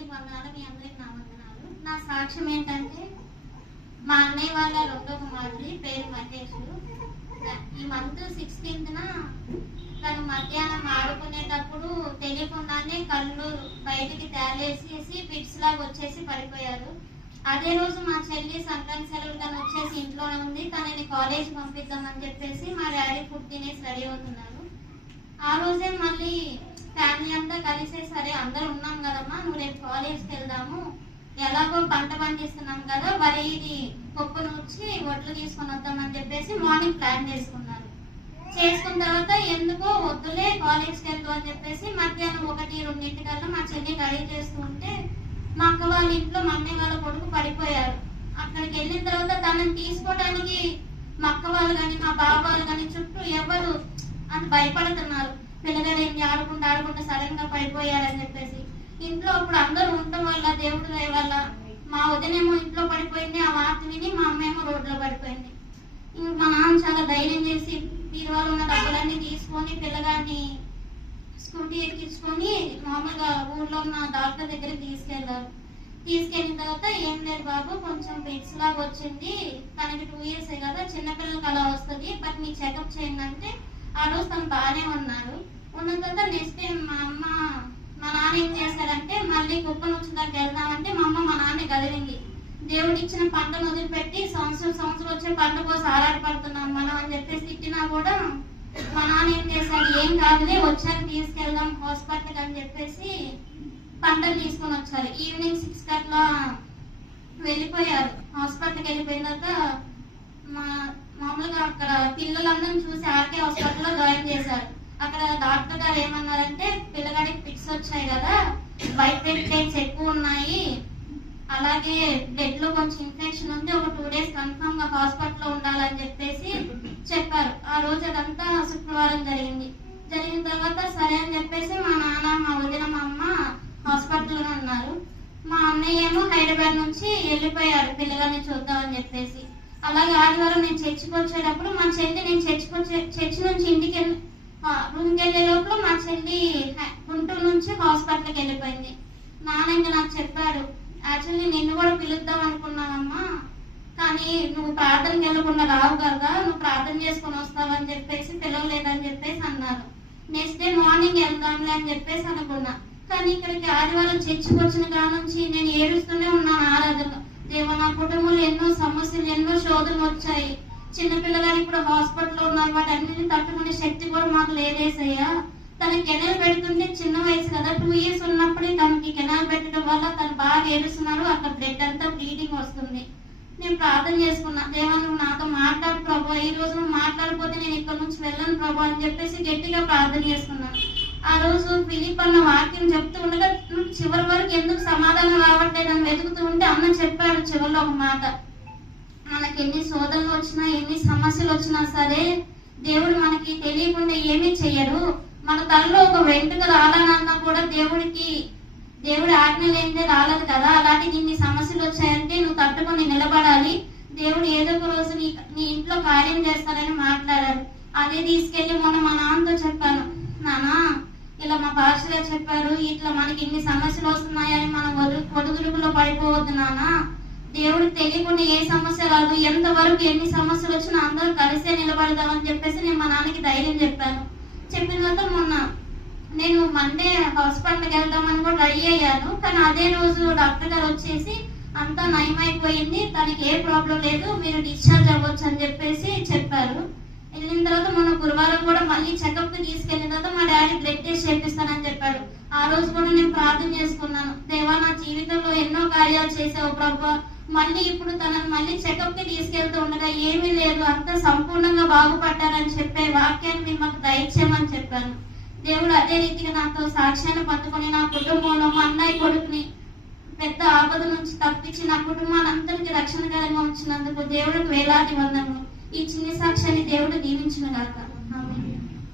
అందరికి వందనాలు, మీ అందరికి నా వందనాలు. నా సాక్ష్యం ఏంటంటే, మా అన్నయ్య వాళ్ళ రెండో కుమారుడి పేరు మహేష్. ఈ మంత్ 16న తను మధ్యాహ్నం ఆడుకునేటప్పుడు తెలియకుండానే కళ్ళు బయటికి తేలేసేసి పిట్స్ లాగా వచ్చేసి పడిపోయారు. అదే రోజు మా చెల్లి సంక్రాంతి సెలవులు తను వచ్చేసి ఇంట్లోనే ఉంది. తనని కాలేజ్ పంపిద్దామని చెప్పేసి మా డాడీ ఫుడ్ తినేసి రెడీ అవుతున్నారు. ఆ రోజే మళ్ళీ ఫ్యామిలీ అంతా కలిసే, సరే అందరూ ఉన్నాం కదమ్మా, నువ్వు రేపు కాలేజ్కి వెళ్దాము, ఎలాగో పంట పండిస్తున్నాం కదా, వరి ఇది పప్పు నూర్చి వడ్లు తీసుకొని వద్దామని చెప్పేసి మార్నింగ్ ప్లాన్ చేసుకున్నారు. చేసుకున్న తర్వాత ఎందుకో వద్దులే కాలేజ్కి వెళ్తాం అని చెప్పేసి మధ్యాహ్నం 1-2 మా చెల్లి రెడీ చేస్తూ ఉంటే మా అక్క వాళ్ళ ఇంట్లో మా అన్నయ్య వాళ్ళ కొడుకు పడిపోయారు. అక్కడికి వెళ్ళిన తర్వాత తనని తీసుకోవడానికి మా అక్క వాళ్ళు కానీ మా బావ వాళ్ళు కానీ చుట్టూ ఎవరు అంత భయపడుతున్నారు. పిల్లగాడు ఏంటి ఆడుకుంటూ సడన్ గా పడిపోయారని చెప్పేసి. ఇంట్లో అప్పుడు అందరూ ఉండటం వల్ల దేవుడి దయ వల్ల మా వదినేమో ఇంట్లో పడిపోయింది. ఆ వార్త విని మా అమ్మ ఏమో రోడ్లో పడిపోయింది. ఇంక మా నాన్న చాలా ధైర్యం చేసి బీరువాలో ఉన్న డబ్బులన్నీ తీసుకొని పిల్లగాడిని స్కూటీ ఎక్కించుకొని మామూలుగా ఊర్లో ఉన్న డాక్టర్ దగ్గరికి తీసుకెళ్లారు. తీసుకెళ్ళిన తర్వాత ఏం లేదు బాబు, కొంచెం పిట్స్ లాగా వచ్చింది, తనకి 2 years కదా, చిన్నపిల్లలకి అలా వస్తుంది, బట్ మీ చెకప్ చేయండి అంటే ఆ రోజు తను బాగానే ఉన్నారు. ఉన్న తర్వాత నెక్స్ట్ టైం మా నాన్న ఏం చేశారంటే మళ్ళీ కుప్ప నుంచి దానికి వెళ్దామంటే మా అమ్మ మా నాన్న గదిలింది. దేవుడు ఇచ్చిన పంటను వదిలిపెట్టి సంవత్సరం వచ్చే పంట కోసం ఆరాటపడుతున్నాం మనం అని చెప్పేసి తిట్టినా కూడా మా నాన్న ఏం చేశాడు, ఏం కాదులే వచ్చాక తీసుకెళ్దాం హాస్పిటల్కి అని చెప్పేసి పంటలు తీసుకొని వచ్చారు. ఈవినింగ్ 6 అట్లా వెళ్ళిపోయారు. హాస్పిటల్కి వెళ్ళిపోయిన తర్వాత మామూలుగా అక్కడ పిల్లలందరినీ చూసి ఆర్కే హాస్పిటల్లో జాయిన్ చేశారు. అక్కడ డాక్టర్ గారు ఏమన్నారంటే, పిల్లగాడికి పిట్స్ వచ్చాయి కదా, వైట్ ప్లేట్స్ ఎక్కువ ఉన్నాయి, అలాగే బ్లడ్ లో కొంచెం ఇన్ఫెక్షన్ ఉంది, ఒక 2 days కన్ఫర్మ్ గా హాస్పిటల్లో ఉండాలని చెప్పేసి చెప్పారు. ఆ రోజు అదంతా శుక్రవారం జరిగింది. జరిగిన తర్వాత సరే అని చెప్పేసి మా నాన్న, మా వదిన, మా అమ్మ హాస్పిటల్లోనే ఉన్నారు. మా అన్నయ్య ఏమో హైదరాబాద్ నుంచి వెళ్ళిపోయారు పిల్లగాడిని చూద్దామని చెప్పేసి. అలాగే ఆదివారం నేను చర్చికి వచ్చేటప్పుడు మా చెల్లి, నేను చర్చి నుంచి ఇంటికి రూమ్కి వెళ్ళే లోపల మా చెల్లి గుంటూరు నుంచి హాస్పిటల్కి వెళ్ళిపోయింది. నాన్న ఇంకా నాకు చెప్పాడు, యాక్చువల్లీ నిన్ను కూడా పిలుద్దాం అనుకున్నావమ్మా, కానీ నువ్వు ప్రార్థనకి వెళ్ళకుండా రావు కదా, నువ్వు ప్రార్థన చేసుకుని వస్తావు అని చెప్పేసి పిలవలేదని చెప్పేసి అన్నారు. నెక్స్ట్ డే మార్నింగ్ వెళ్దాంలే అని చెప్పేసి అనుకున్నా. కానీ ఇక్కడికి ఆదివారం చర్చికి వచ్చిన కాడ నుంచి నేను ఏడుస్తూనే ఉన్నాను ఆరాధనలో. దేవా, నా కుటుంబంలో ఎన్నో సమస్యలు, ఎన్నో శోధనలు వచ్చాయి. చిన్నపిల్లగానికి కూడా హాస్పిటల్లో ఉన్నారు, వాటి అన్నింటిని తట్టుకునే శక్తి కూడా మాకు లేదేసయ్యా. తనకి కెనాల్ పెడుతుంటే చిన్న వయసు కదా, 2 years ఉన్నప్పుడే తనకి కెనాల్ పెట్టడం వల్ల తను బాగా ఏడుస్తున్నాడు, అక్కడ బ్లడ్ అంతా బ్లీడింగ్ వస్తుంది. నేను ప్రార్థన చేసుకున్నా, దేవా నువ్వు నాతో మాట్లాడు ప్రభు, ఈ రోజు నువ్వు మాట్లాడిపోతే నేను ఇక్కడ నుంచి వెళ్ళను ప్రభు అని చెప్పేసి గట్టిగా ప్రార్థన చేసుకున్నాను. ఆ రోజు ఫిలిప్ అన్న వాక్యం చెప్తూ ఉండగా చివరి వరకు ఎందుకు సమాధానం రావట్లేదు అని వెతుకుతూ ఉంటే అన్న చెప్పాడు చివరిలో ఒక మాట, మనకి ఎన్ని శోధనలు వచ్చినా, ఎన్ని సమస్యలు వచ్చినా సరే దేవుడు మనకి తెలియకుండా ఏమీ చెయ్యడు. మన తలలో ఒక వెంట్రుక రాలనన్నా కూడా దేవుడి ఆజ్ఞ లేనిదే రాలేదు కదా, అలాంటి ఇన్ని సమస్యలు వచ్చాయంటే నువ్వు తట్టుకొని నిలబడాలి, దేవుడు ఏదో ఒక రోజు నీ ఇంట్లో కార్యం చేస్తారని మాట్లాడారు. అదే తీసుకెళ్లి మొన్న మా నాన్నతో చెప్పాను, నానా ఇలా మా భాషలో చెప్పారు, ఇట్లా మనకి ఇన్ని సమస్యలు వస్తున్నాయని మనం ఒడుగుడుకులో పడిపోవద్దు నాన్న, దేవుడికి తెలియకుండా ఏ సమస్య రాదు, ఎంతవరకు ఎన్ని సమస్యలు వచ్చినా అందరూ కలిసే నిలబడదామని చెప్పేసి నేను మా నాన్నకి ధైర్యం చెప్పాను. చెప్పిన తర్వాత మొన్న నేను మండే హాస్పిటల్కి వెళ్దామని కూడా రెడీ అయ్యాను. కానీ అదే రోజు డాక్టర్ గారు వచ్చేసి అంతా నయమైపోయింది, తనకి ఏ ప్రాబ్లం లేదు, మీరు డిశ్చార్జ్ అవ్వచ్చు అని చెప్పేసి చెప్పారు. వెళ్ళిన తర్వాత మొన్న గురువారం కూడా మళ్ళీ చెకప్ కి తీసుకెళ్ళిన తర్వాత మా డాడీ బ్లడ్ టెస్ట్ చేపిస్తానని చెప్పాడు. ఆ రోజు కూడా నేను ప్రార్థన చేసుకున్నాను, దేవా నా జీవితంలో ఎన్నో కార్యాలు చేసావు ప్రభు, మళ్ళీ ఇప్పుడు తనని మళ్ళీ చెకప్ కి తీసుకెళ్తూ ఉండగా ఏమీ లేదు, అంతా సంపూర్ణంగా బాగుపడ్డారని చెప్పే వాక్యాన్ని మీరు మాకు దయచేయమని చెప్పాను. దేవుడు అదే రీతిగా నాతో సాక్ష్యాన్ని పంచుకొని నా కుటుంబంలో మా అన్నయ్య కొడుకుని పెద్ద ఆపద నుంచి తప్పించి నా కుటుంబాన్ని అందరికీ రక్షణకరంగా ఉంచినందుకు దేవుడికి వేలాది వందనములు. ఈ చిన్ని సాక్ష్యాన్ని దేవుడు దీవించును గాక. ఆమేన్.